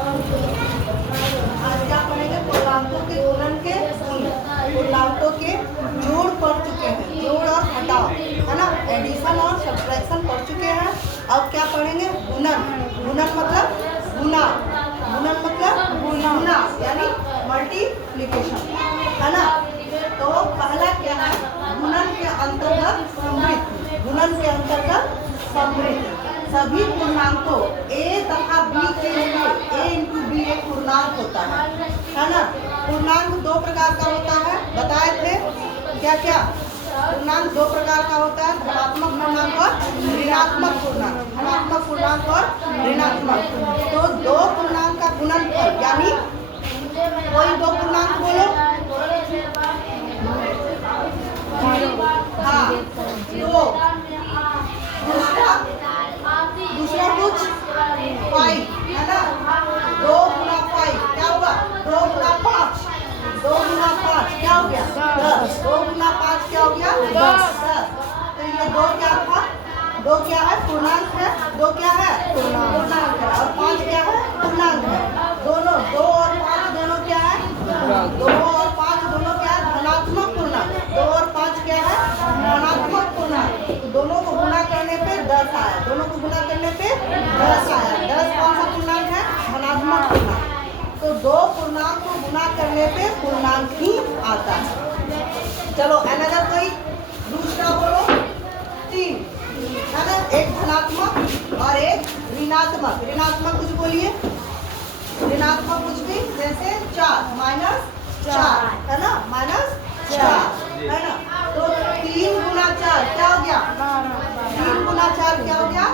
आज क्या पढ़ेंगे? पूर्णांकों के गुणन के गुण, पूर्णांकों के जोड़ पढ़ चुके हैं, जोड़ और घटाव, है ना, एडिशन और सब्ट्रैक्शन पढ़ चुके हैं। अब क्या पढ़ेंगे? गुणन। गुणन मतलब गुना, गुणन मतलब गुना यानी मल्टीप्लिकेशन, है ना। तो पहला क्या है? गुणन के अंतर्गत समृद्ध, गुणन के अंतर्गत समृद्ध सभी पूर्णांकों a तथा b के लिए a इंटू बी एक पूर्णांक होता है ना। पूर्णांक दो प्रकार का होता है, बताए थे क्या क्या? पूर्णांक दो प्रकार का होता है, धनात्मक पूर्णांक और ऋणात्मक पूर्णांक, धनात्मक पूर्णांक और ऋणात्मक। तो दो पूर्णांक का गुणनफल यानी कोई दो पूर्णांक बोलो। हाँ, दो, दूसरा कुछ 5, है ना। 2 गुना 5 क्या होगा? 2 गुना 5, 2 गुना 5 क्या हो गया? 10। 2 गुना 5 क्या हो गया? 10। तो ये 2 क्या था? 2 क्या है? पूर्णांक है। 2 क्या है? पूर्णांक है। और 5 क्या है? पूर्णांक है। दोनों 2 और 5 दोनों क्या है? 2 और 5 दोनों क्या है? धनात्मक पूर्णांक। 2 और 5 क्या है? धनात्मक पूर्णांक। तो दोनों को गुणा करने पे 10 आया, दोनों को गुणा करने पे 10 आया। 10 कौन सा पूर्णांक है? धनात्मक पूर्णांक। तो दो पूर्णांक को गुणा करने पे पूर्णांक ही आता है। चलो अनदर कोई दूसरा बोलो। 3, है ना, एक धनात्मक और एक ऋणात्मक। ऋणात्मक कुछ बोलिए, ऋणात्मक कुछ भी, जैसे 4 -4, है ना, -4, है ना। तो 3 गुना 4 क्या हो गया? 3 गुना 4 क्या हो गया?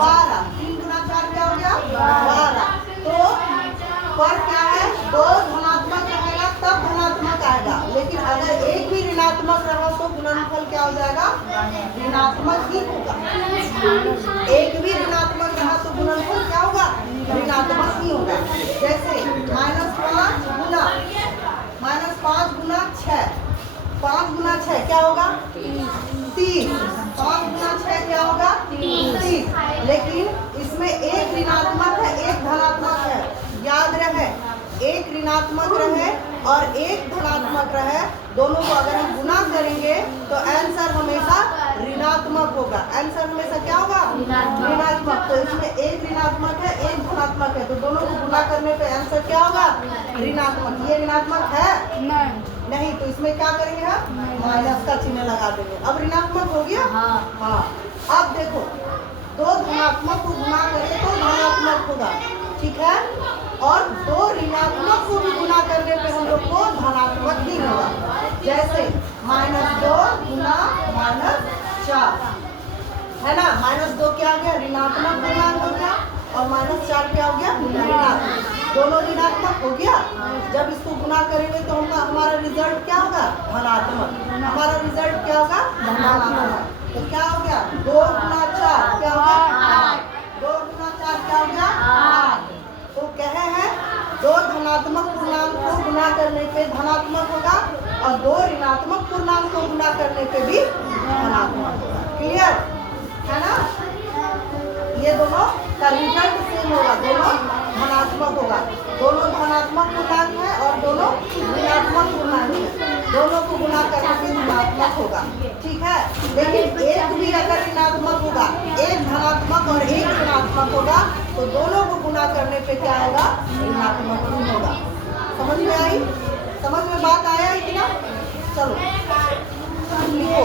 12। 3 गुना 4 क्या हो गया? 12। तो पर क्या है? 2 धनात्मक रहेगा तब धनात्मक आएगा, लेकिन अगर एक भी ऋणात्मक रहा तो गुणनफल क्या हो जाएगा? ऋणात्मक ही होगा। एक भी ऋणात्मक रहा तो गुणनफल क्या होगा? ऋणात्मक ही होगा। जैसे -5 गुना 6, 5 गुना 6 क्या होगा? 30। 5 गुना 6 क्या होगा? 30। लेकिन इसमें एक ऋणात्मक है, एक धनात्मक है। याद रहे, एक ऋणात्मक रहे और एक धनात्मक रहे, दोनों को अगर हम गुना करेंगे तो आंसर हमेशा ऋणात्मक होगा। आंसर हमेशा क्या होगा? ऋणात्मक। तो इसमें एक ऋणात्मक है, एक धनात्मक है, तो दोनों को गुना करने पे आंसर क्या होगा? ऋणात्मक। ये ऋणात्मक है? नहीं, तो इसमें क्या करेंगे हम? माइनस का चिन्ह लगा देंगे। अब ऋणात्मक हो गया। हाँ। अब देखो, दो धनात्मक को गुना करें तो धनात्मक होगा, ठीक है, और दो ऋणात्मक को भी गुना करने पे हम लोग को धनात्मक ही होगा। जैसे -2 गुना -4, है ना। -2 क्या हो गया? ऋणात्मक पूर्णांक हो गया, और -4 क्या हो गया? ऋणात्मक। दोनों ऋणात्मक हो गया। जब इसको गुना करेंगे तो हमारा रिजल्ट क्या होगा? धनात्मक। हमारा रिजल्ट क्या होगा? धनात्मक। तो क्या हो गया? 2 गुना 4 क्या हो गया? 2 गुना 4 क्या हो गया? 8। तो कहे हैं दो धनात्मक पूर्णांक को गुना करने पे धनात्मक होगा, और दो ऋणात्मक पूर्णांक को गुना करने पे भी धनात्मक होगा। क्लियर है ना? ये दोनों का रिजल्ट सेम होगा, दोनों धनात्मक होगा। दोनों धनात्मक पूर्णांक है और दोनों ऋणात्मक पूर्णांक है, दोनों को गुना करने पे धनात्मक होगा, ठीक है। लेकिन एक भी अगर ऋणात्मक होगा, एक धनात्मक और एक ऋणात्मक होगा, तो दोनों को गुना करने पे क्या होगा? ऋणात्मक ही होगा। समझ में आई? समझ में बात आया इतना? चलो लिखो।